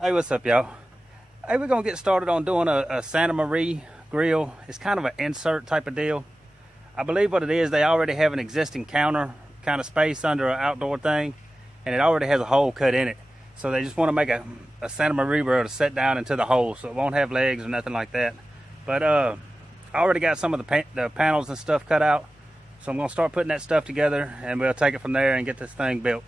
Hey, what's up, y'all? Hey, we're gonna get started on doing a Santa Maria grill. It's kind of an insert type of deal. I believe what it is, they already have an existing counter kind of space under an outdoor thing, and it already has a hole cut in it. So they just want to make a Santa Maria grill to set down into the hole, so it won't have legs or nothing like that. But I already got some of the panels and stuff cut out, so I'm gonna start putting that stuff together, and we'll take it from there and get this thing built.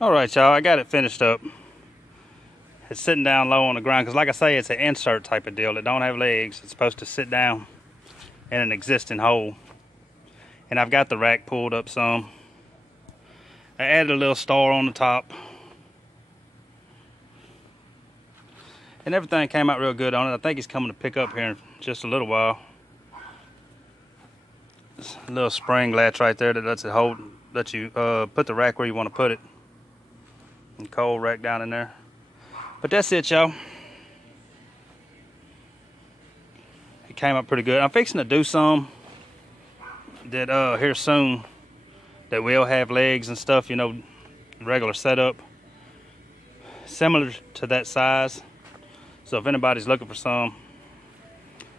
All right, y'all, I got it finished up. It's sitting down low on the ground because, like I say, it's an insert type of deal. It don't have legs. It's supposed to sit down in an existing hole. And I've got the rack pulled up some. I added a little star on the top. And everything came out real good on it. I think he's coming to pick up here in just a little while. There's a little spring latch right there that lets it hold, let you put the rack where you want to put it. and coal wreck down in there. But that's it, y'all. It came up pretty good. I'm fixing to do some that here soon that will have legs and stuff, you know, regular setup, similar to that size. So if anybody's looking for some,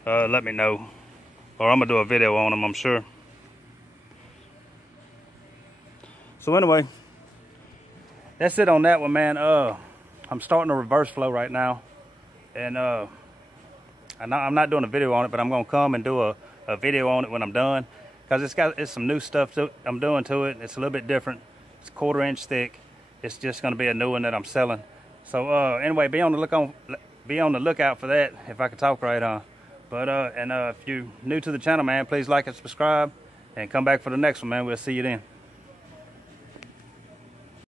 let me know, or I'm gonna do a video on them, I'm sure. So anyway, that's it on that one, man. I'm starting a reverse flow right now, and I'm not doing a video on it, but I'm gonna come and do a video on it when I'm done, because it's some new stuff I'm doing to it. It's a little bit different. It's 1/4 inch thick. It's just gonna be a new one that I'm selling. So anyway, be on the lookout for that, if I can talk right on. But if you're new to the channel, man, please like and subscribe, and come back for the next one, man. We'll see you then.